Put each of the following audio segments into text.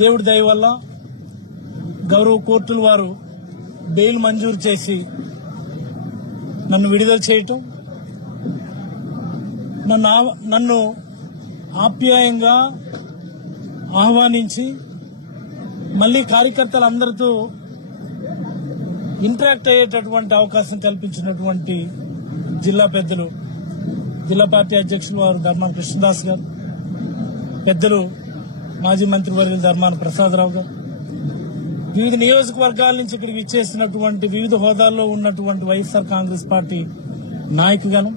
దేవుడి దయ వల్ల గౌరవ కోర్టుల వారు బెయిల్ మంజూరు చేసి నన్ను విడుదల చేయటం, నన్ను ఆప్యాయంగా ఆహ్వానించి మళ్లీ కార్యకర్తలందరితో ఇంటరాక్ట్ అయ్యేటటువంటి అవకాశం కల్పించినటువంటి జిల్లా పెద్దలు, జిల్లా పార్టీ అధ్యక్షులు వారు ధర్మాన కృష్ణదాస్ గారు, పెద్దలు మాజీ మంత్రివర్యులు ధర్మాన ప్రసాదరావు గారు, వివిధ నియోజకవర్గాల నుంచి ఇక్కడికి ఇచ్చేసినటువంటి వివిధ హోదాల్లో ఉన్నటువంటి వైఎస్ఆర్ కాంగ్రెస్ పార్టీ నాయకుగాను,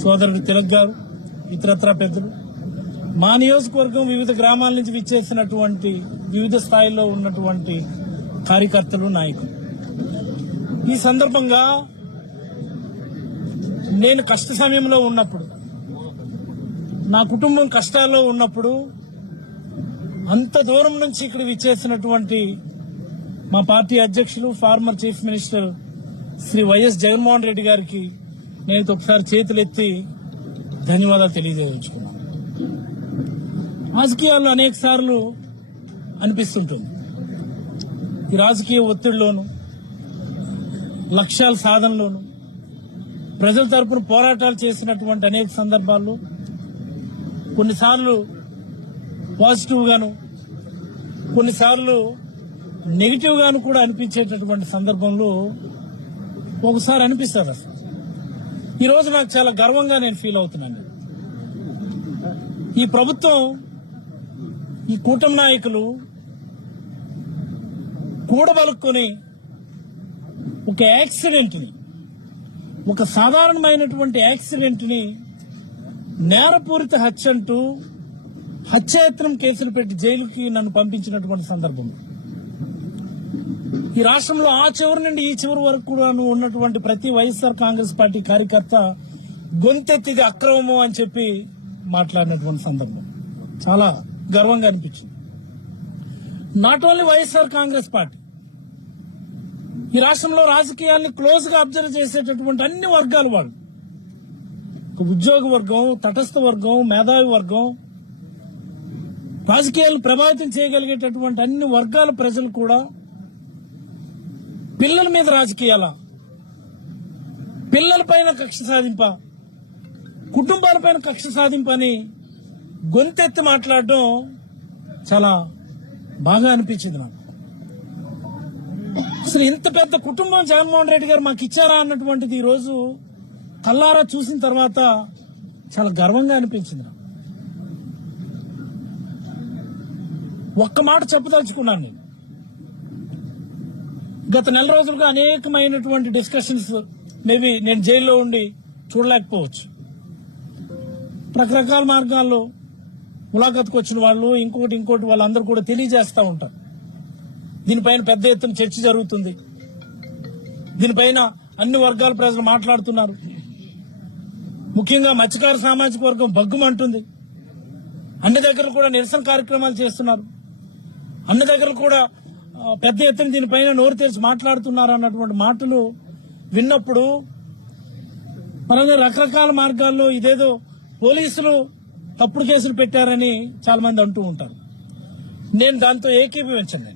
సోదరుడు తిలక్ గారు, ఇతరత్రా పెద్దలు, మా నియోజకవర్గం వివిధ గ్రామాల నుంచి విచ్చేసినటువంటి వివిధ స్థాయిల్లో ఉన్నటువంటి కార్యకర్తలు, నాయకులు. ఈ సందర్భంగా నేను కష్ట సమయంలో ఉన్నప్పుడు, నా కుటుంబం కష్టాల్లో ఉన్నప్పుడు అంత దూరం నుంచి ఇక్కడ విచ్చేసినటువంటి మా పార్టీ అధ్యక్షులు, former chief minister Shri Y S Jaganmohan Reddy గారికి నేను ఒకసారి చేతులెత్తి ధన్యవాదాలు తెలియజేయించుకున్నాను. రాజకీయాల్లో అనేక సార్లు అనిపిస్తుంటుంది, ఈ రాజకీయ ఒత్తిడిలోను, లక్ష్యాల సాధనలోను, ప్రజల తరపున పోరాటాలు చేసినటువంటి అనేక సందర్భాల్లో కొన్నిసార్లు పాజిటివ్ గాను, కొన్నిసార్లు నెగిటివ్ గాను కూడా అనిపించేటటువంటి సందర్భంలో ఒకసారి అనిపిస్తుంది. అసలు ఈరోజు నాకు చాలా గర్వంగా నేను ఫీల్ అవుతున్నాను. ఈ ప్రభుత్వం, ఈ కూటమి నాయకులు కూడబలుక్కొని ఒక యాక్సిడెంట్ని, ఒక సాధారణమైనటువంటి యాక్సిడెంట్ని నేరపూరిత హత్య అంటూ హత్యాయత్నం కేసులు పెట్టి జైలుకి నన్ను పంపించినటువంటి సందర్భం. ఈ రాష్ట్రంలో ఆ చివరి నుండి ఈ చివరి వరకు కూడా ఉన్నటువంటి ప్రతి వైఎస్ఆర్ కాంగ్రెస్ పార్టీ కార్యకర్త గొంతెత్తిది అక్రమము అని చెప్పి మాట్లాడినటువంటి సందర్భం చాలా గర్వంగా అనిపించింది. Not only YSR Congress party, ఈ రాష్ట్రంలో రాజకీయాన్ని క్లోజ్ గా అబ్జర్వ్ చేసేటటువంటి అన్ని వర్గాల వాళ్ళు, ఉద్యోగ వర్గం, తటస్థ వర్గం, మేధావి వర్గం, రాజకీయాలు ప్రభావితం చేయగలిగేటటువంటి అన్ని వర్గాల ప్రజలు కూడా పిల్లల మీద రాజకీయాల, పిల్లలపైన కక్ష సాధింప, కుటుంబాలపైన కక్ష సాధింపని గొంతెత్తి మాట్లాడడం చాలా బాగా అనిపించింది నాకు. అసలు ఇంత పెద్ద కుటుంబం జగన్మోహన్ రెడ్డి గారు మాకు ఇచ్చారా అన్నటువంటిది ఈ రోజు కల్లారా చూసిన తర్వాత చాలా గర్వంగా అనిపించింది నాకు. ఒక్క మాట చెప్పదలుచుకున్నాను. నేను గత నెల రోజులుగా అనేకమైనటువంటి డిస్కషన్స్, మేబీ నేను జైల్లో ఉండి చూడలేకపోవచ్చు, రకరకాల మార్గాల్లో ములాఖత్కు వచ్చిన వాళ్ళు, ఇంకోటి వాళ్ళందరూ కూడా తెలియజేస్తూ ఉంటారు. దీనిపైన పెద్ద ఎత్తున చర్చ జరుగుతుంది, దీనిపైన అన్ని వర్గాల ప్రజలు మాట్లాడుతున్నారు. ముఖ్యంగా మత్స్యకార సామాజిక వర్గం బగ్గుమంటుంది. అన్ని దగ్గర కూడా నిరసన కార్యక్రమాలు చేస్తున్నారు, అన్ని దగ్గర కూడా పెద్ద ఎత్తున దీనిపైన నోరు తెరిచి మాట్లాడుతున్నారు అన్నటువంటి మాటలు విన్నప్పుడు మన రకరకాల మార్గాల్లో ఇదేదో పోలీసులు తప్పుడు కేసులు పెట్టారని చాలా మంది అంటూ ఉంటారు. నేను దాంతో ఏకీభవించండి.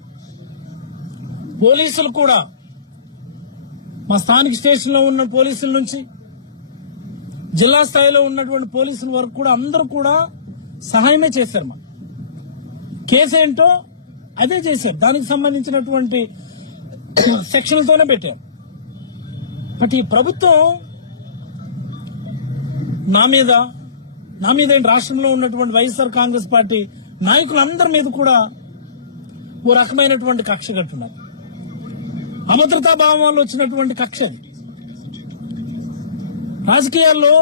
పోలీసులు కూడా, మా స్థానిక స్టేషన్లో ఉన్న పోలీసుల నుంచి జిల్లా స్థాయిలో ఉన్నటువంటి పోలీసుల వరకు కూడా అందరూ కూడా సహాయమే చేశారు. మా కేసు ఏంటో అదే చేశారు, దానికి సంబంధించినటువంటి సెక్షన్లతోనే పెట్టారు. బట్ ఈ ప్రభుత్వం నా మీద రాష్ట్రంలో ఉన్నటువంటి వైఎస్ఆర్ కాంగ్రెస్ పార్టీ నాయకులందరి మీద కూడా ఓ రకమైనటువంటి కక్ష కట్టున్నారు. అభద్రతా భావం వల్ల వచ్చినటువంటి కక్ష. రాజకీయాల్లో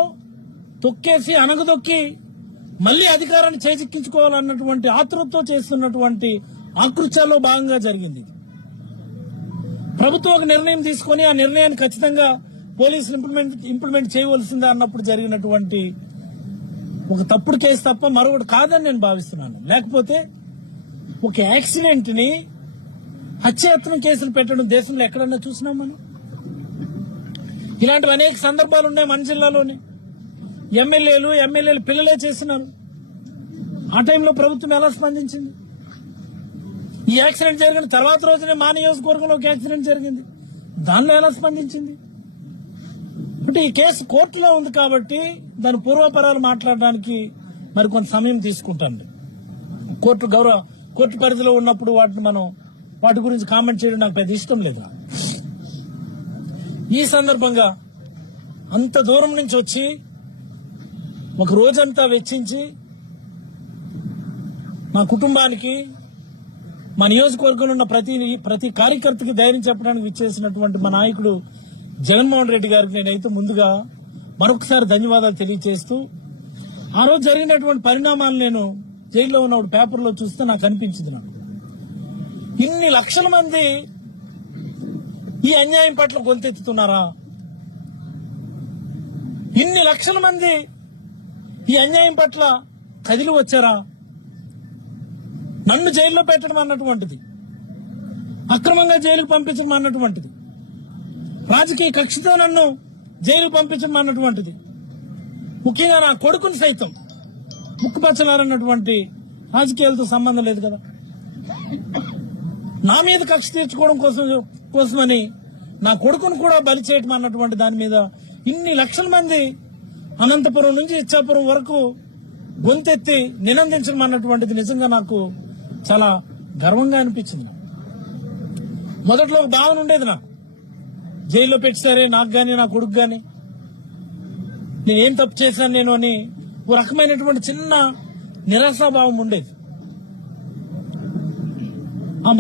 తొక్కేసి అనగదొక్కి మళ్లీ అధికారాన్ని చేజిక్కించుకోవాలన్నటువంటి ఆతృతతో చేస్తున్నటువంటి ఆకృత్యాల్లో భాగంగా జరిగింది. ప్రభుత్వం ఒక నిర్ణయం తీసుకుని ఆ నిర్ణయాన్ని ఖచ్చితంగా పోలీసులు ఇంప్లిమెంట్ చేయవలసిందే అన్నప్పుడు జరిగినటువంటి ఒక తప్పుడు కేసు తప్ప మరొకటి కాదని నేను భావిస్తున్నాను. లేకపోతే ఒక యాక్సిడెంట్ ని హత్యాయత్నం కేసులు పెట్టడం దేశంలో ఎక్కడన్నా చూసినాం మనం? ఇలాంటివి అనేక సందర్భాలు ఉన్నాయి మన జిల్లాలోనే. ఎమ్మెల్యేలు పిల్లలే చేస్తున్నారు. ఆ టైంలో ప్రభుత్వం ఎలా స్పందించింది? ఈ యాక్సిడెంట్ జరిగిన తర్వాత రోజునే మా నియోజకవర్గంలో ఒక యాక్సిడెంట్ జరిగింది, దానిలో ఎలా స్పందించింది? అంటే ఈ కేసు కోర్టులో ఉంది కాబట్టి దాని పూర్వపరాలు మాట్లాడడానికి మరి కొంత సమయం తీసుకుంటాను. కోర్టు పరిధిలో ఉన్నప్పుడు వాటి గురించి కామెంట్ చేయడం నాకు పెద్ద ఇష్టం లేదు. ఈ సందర్భంగా అంత దూరం నుంచి వచ్చి ఒక రోజంతా వెచ్చించి మా కుటుంబానికి, మా నియోజకవర్గంలో ఉన్న ప్రతి కార్యకర్తకి ధైర్యం చెప్పడానికి విచ్చేసినటువంటి మా నాయకుడు జగన్మోహన్ రెడ్డి గారికి నేనైతే ముందుగా మరొకసారి ధన్యవాదాలు తెలియజేస్తూ, ఆ రోజు జరిగినటువంటి పరిణామాలు నేను జైల్లో ఉన్నప్పుడు పేపర్లో చూస్తే నాకు అనిపించింది, నాకు ఇన్ని లక్షల మంది ఈ అన్యాయం పట్ల గొంతెత్తుతున్నారా? ఇన్ని లక్షల మంది ఈ అన్యాయం పట్ల కదిలి వచ్చారా? నన్ను జైల్లో పెట్టడం అన్నటువంటిది, అక్రమంగా జైలుకు పంపించడం అన్నటువంటిది, రాజకీయ కక్షతో నన్ను జైలుకు పంపించడం అన్నటువంటిది, ముఖ్యంగా నా కొడుకుని సైతం ముక్కుపచ్చలారన్నటువంటి రాజకీయాలతో సంబంధం లేదు కదా. నా మీద కక్ష తీర్చుకోవడం కోసమని నా కొడుకును కూడా బలి చేయటం అన్నటువంటి దాని మీద ఇన్ని లక్షల మంది అనంతపురం నుంచి ఇచ్చాపురం వరకు గొంతెత్తి నినందించడం అన్నటువంటిది నిజంగా నాకు చాలా గర్వంగా అనిపించింది. మొదట్లో ఒక భావన ఉండేది, నాకు జైల్లో పెట్టారే నాకు గాని నా కొడుకు గాని, నేనేం తప్పు చేశాను నేను అని ఓ రకమైనటువంటి చిన్న నిరాశాభావం ఉండేది. ఆ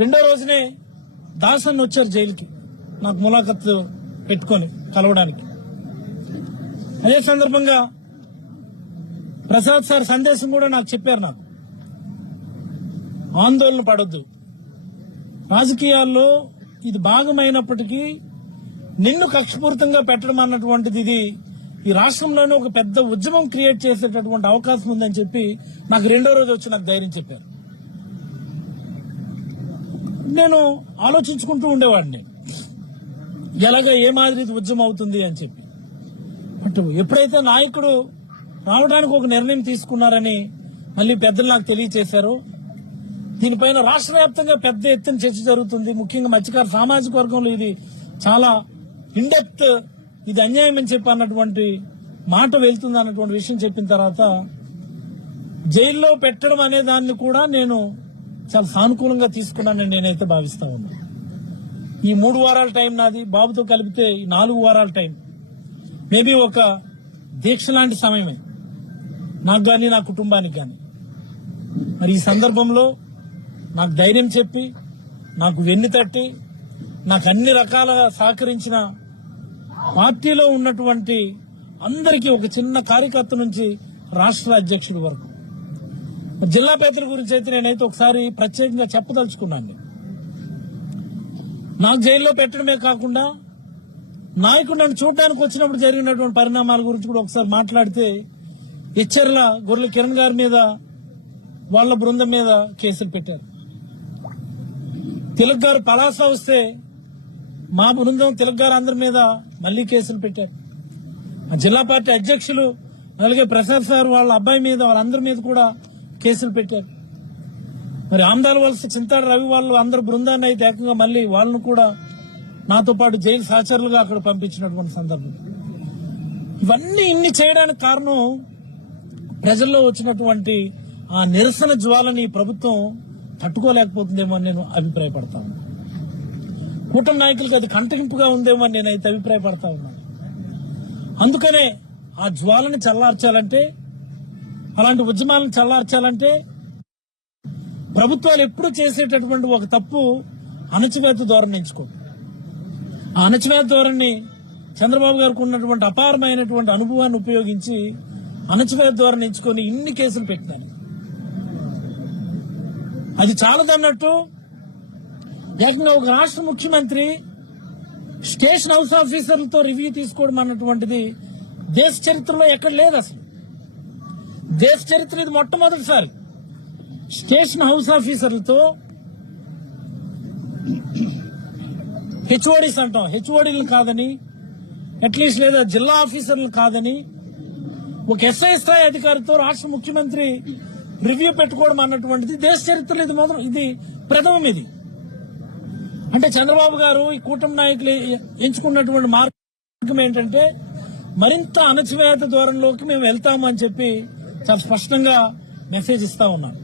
రెండో రోజునే దాసన్ వచ్చారు జైలుకి నాకు ములాఖత్ పెట్టుకొని కలవడానికి. అదే సందర్భంగా ప్రసాద్ సార్ సందేశం కూడా నాకు చెప్పారు, నాకు ఆందోళన పడొద్దు, రాజకీయాల్లో ఇది భాగమైనప్పటికీ నిన్ను కక్షపూరితంగా పెట్టడం అన్నటువంటిది ఇది ఈ రాష్ట్రంలోనే ఒక పెద్ద ఉద్యమం క్రియేట్ చేసేటటువంటి అవకాశం ఉందని చెప్పి నాకు రెండో రోజు వచ్చి నాకు ధైర్యం చెప్పారు. నేను ఆలోచించుకుంటూ ఉండేవాడిని ఎలాగ ఏ మాదిరి ఉద్యమం అవుతుంది అని చెప్పి. బట్ ఎప్పుడైతే నాయకుడు రావడానికి ఒక నిర్ణయం తీసుకున్నారని మళ్ళీ పెద్దలు నాకు తెలియజేశారు, దీనిపైన రాష్ట్ర వ్యాప్తంగా పెద్ద ఎత్తున చర్చ జరుగుతుంది. ముఖ్యంగా మత్స్యకార సామాజిక వర్గంలో ఇది చాలా ఇన్డెప్త్, ఇది అన్యాయం అని చెప్పి అన్నటువంటి మాట వెళ్తుంది అన్నటువంటి విషయం చెప్పిన తర్వాత జైల్లో పెట్టడం అనే దాన్ని కూడా నేను చాలా సానుకూలంగా తీసుకున్నానని నేనైతే భావిస్తా ఉన్నాను. ఈ 3 వారాల టైం నాది, బాబుతో కలిపితే 4 వారాల టైం మేబీ ఒక దీక్ష లాంటి సమయమే నాకు గాని నా కుటుంబానికి గాని. మరి ఈ సందర్భంలో నాకు ధైర్యం చెప్పి, నాకు వెన్ను తట్టి, నాకు అన్ని రకాలుగా సహకరించిన పార్టీలో ఉన్నటువంటి అందరికీ, ఒక చిన్న కార్యకర్త నుంచి రాష్ట్ర అధ్యక్షుడి వరకు, జిల్లా పెద్దల గురించి అయితే నేనైతే ఒకసారి ప్రత్యేకంగా చెప్పదలుచుకున్నాను. నాకు జైల్లో పెట్టడమే కాకుండా నాయకుడు నన్ను చూడడానికి వచ్చినప్పుడు జరిగినటువంటి పరిణామాల గురించి కూడా ఒకసారి మాట్లాడితే, ఎచ్చెర్ల గొర్రెల కిరణ్ గారి మీద వాళ్ళ బృందం మీద కేసులు పెట్టారు. తిలక్ గారు పలాస వస్తే మా బృందం తిలక్ గారు అందరి మీద మళ్లీ కేసులు పెట్టారు. ఆ జిల్లా పార్టీ అధ్యక్షులు అలాగే ప్రసాద్ సార్ వాళ్ళ అబ్బాయి మీద, వాళ్ళందరి మీద కూడా కేసులు పెట్టారు. మరి ఆమ్దాల వలస చింతాడు రవి వాళ్ళు అందరు బృందాన్ని అయితే ఏకంగా మళ్లీ వాళ్ళను కూడా నాతో పాటు జైలు సహచరులుగా అక్కడ పంపించినటువంటి సందర్భం. ఇవన్నీ ఇన్ని చేయడానికి కారణం ప్రజల్లో వచ్చినటువంటి ఆ నిరసన జ్వాలని ప్రభుత్వం తట్టుకోలేకపోతుందేమో అని నేను అభిప్రాయపడతా ఉన్నాను. కూటమి నాయకులకు అది కంటగింపుగా ఉందేమో అని నేనైతే అభిప్రాయపడతా ఉన్నాను. అందుకనే ఆ జ్వాలని చల్లార్చాలంటే, అలాంటి ఉద్యమాలను చల్లార్చాలంటే ప్రభుత్వాలు ఎప్పుడు చేసేటటువంటి ఒక తప్పు అణచివేత ధోరణి ఎంచుకో. ఆ అణచివేత ధోరణి చంద్రబాబు గారికి ఉన్నటువంటి అపారమైనటువంటి అనుభవాన్ని ఉపయోగించి అణచివేత ధోరణి ఎంచుకొని ఇన్ని కేసులు పెట్టినారు. అది చాలదన్నట్టు ఏకంగా ఒక రాష్ట్ర ముఖ్యమంత్రి స్టేషన్ హౌస్ ఆఫీసర్లతో రివ్యూ తీసుకోవడం అన్నటువంటిది దేశ చరిత్రలో ఎక్కడ లేదు. అసలు దేశ చరిత్ర ఇది మొట్టమొదటిసారి స్టేషన్ హౌస్ ఆఫీసర్లతో, హెచ్ఓడీస్ అంటాం, హెచ్ఓడీలు కాదని, అట్లీస్ట్ లేదా జిల్లా ఆఫీసర్లు కాదని, ఒక ఎస్ఐ స్థాయి అధికారితో రాష్ట్ర ముఖ్యమంత్రి రివ్యూ పెట్టుకోవడం అన్నటువంటిది దేశ చరిత్రలో ఇది ప్రథమం. ఇది అంటే చంద్రబాబు గారు ఈ కూటమి నాయకులు ఎంచుకున్నటువంటి మార్గం ఏంటంటే మరింత అణచివేత దూరంలోకి మేము వెళ్తాము అని చెప్పి చాలా స్పష్టంగా మెసేజ్ ఇస్తా ఉన్నారు.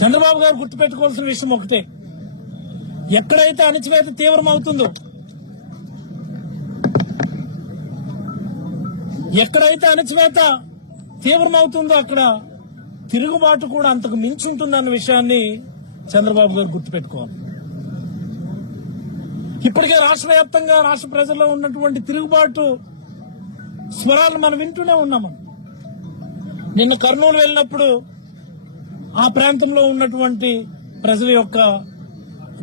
చంద్రబాబు గారు గుర్తుపెట్టుకోవాల్సిన విషయం ఒకటే, ఎక్కడైతే అణచివేత తీవ్రమవుతుందో, అక్కడ తిరుగుబాటు కూడా అంతకు మించి ఉంటుందన్న విషయాన్ని చంద్రబాబు గారు గుర్తుపెట్టుకోవాలి. ఇప్పటికే రాష్ట్ర వ్యాప్తంగా రాష్ట్ర ప్రజల్లో ఉన్నటువంటి తిరుగుబాటు స్వరాలు మనం వింటూనే ఉన్నాము. నిన్న కర్నూలు వెళ్ళినప్పుడు ఆ ప్రాంతంలో ఉన్నటువంటి ప్రజల యొక్క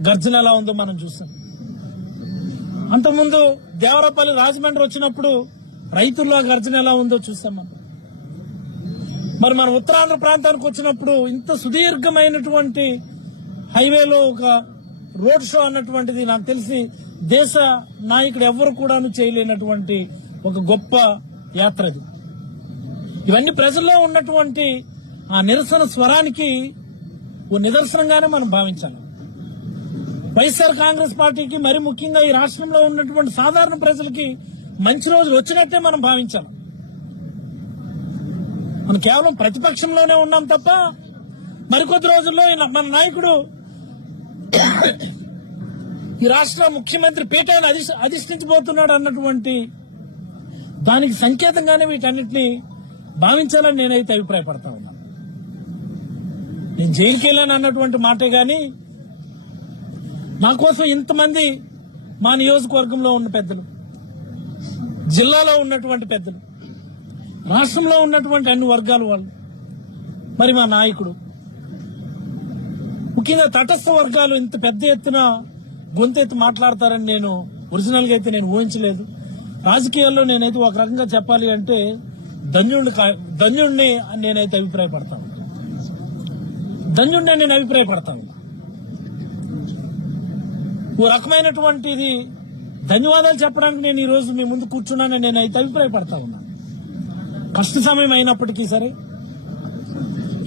గర్జన ఎలా ఉందో మనం చూసాం. అంతకుముందు దేవరపల్లి రాజమండ్రి వచ్చినప్పుడు రైతుల్లో గర్జన ఎలా ఉందో చూసాం మనం. మరి మన ఉత్తరాంధ్ర ప్రాంతానికి వచ్చినప్పుడు ఇంత సుదీర్ఘమైనటువంటి హైవేలో ఒక రోడ్ షో అన్నటువంటిది నాకు తెలిసి దేశ నాయకుడు ఎవరు కూడా చేయలేనటువంటి ఒక గొప్ప యాత్ర అది. ఇవన్నీ ప్రజల్లో ఉన్నటువంటి ఆ నిరసన స్వరానికి ఓ నిదర్శనంగానే మనం భావించాలి. వైఎస్ఆర్ కాంగ్రెస్ పార్టీకి మరి ముఖ్యంగా ఈ రాష్ట్రంలో ఉన్నటువంటి సాధారణ ప్రజలకి మంచి రోజులు వచ్చినట్టే మనం భావించాలి. మనం కేవలం ప్రతిపక్షంలోనే ఉన్నాం తప్ప మరికొద్ది రోజుల్లో మన నాయకుడు ఈ రాష్ట్ర ముఖ్యమంత్రి పీఠాన్ని అధిష్ఠించబోతున్నాడు అన్నటువంటి దానికి సంకేతంగానే వీటన్నిటిని భావించాలని నేనైతే అభిప్రాయపడతా ఉన్నాను. నేను జైలుకి వెళ్ళాను అన్నటువంటి మాటే గాని నా కోసం ఇంతమంది మా నియోజకవర్గంలో ఉన్న పెద్దలు, జిల్లాలో ఉన్నటువంటి పెద్దలు, రాష్ట్రంలో ఉన్నటువంటి అన్ని వర్గాల వాళ్ళు, మరి మా నాయకుడు, ముఖ్యంగా తటస్థ వర్గాలు ఇంత పెద్ద ఎత్తున గొంతెత్తి మాట్లాడతారని నేను ఒరిజినల్ గా అయితే నేను ఊహించలేదు. రాజకీయాల్లో నేనైతే ఒక రకంగా చెప్పాలి అంటే ధన్యుణ్ణి నేనైతే అభిప్రాయపడతాను. ఓ రకమైనటువంటిది ధన్యవాదాలు చెప్పడానికి నేను ఈ రోజు మీ ముందు కూర్చున్నానని నేనైతే అభిప్రాయపడతా ఉన్నాను. కష్ట సమయం అయినప్పటికీ సరే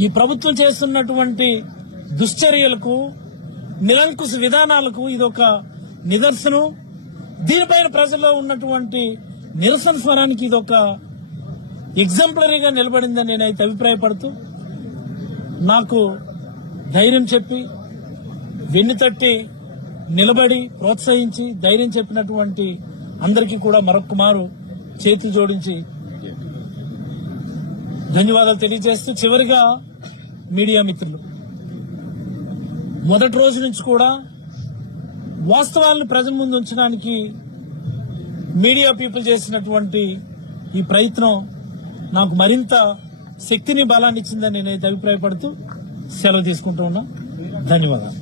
ఈ ప్రభుత్వం చేస్తున్నటువంటి దుశ్చర్యలకు, నిరంకుశ విధానాలకు ఇదొక నిదర్శనం. దీనిపైన ప్రజల్లో ఉన్నటువంటి నిరసన స్వరానికి ఇదొక ఎగ్జాంపులరీగా నిలబడిందని నేనైతే అభిప్రాయపడుతూ, నాకు ధైర్యం చెప్పి వెన్ను తట్టి నిలబడి ప్రోత్సహించి ధైర్యం చెప్పినటువంటి అందరికీ కూడా మరొక మారు చేతులు జోడించి ధన్యవాదాలు తెలియజేస్తూ, చివరిగా మీడియా మిత్రులు, మొదటి రోజు నుంచి కూడా వాస్తవాలను ప్రజల ముందు ఉంచడానికి మీడియా పీపుల్ చేసినటువంటి ఈ ప్రయత్నం నాకు మరింత శక్తిని, బలాన్ని ఇచ్చిందని నేనైతే అభిప్రాయపడుతూ సెలవు తీసుకుంటూ ఉన్నా. ధన్యవాదాలు.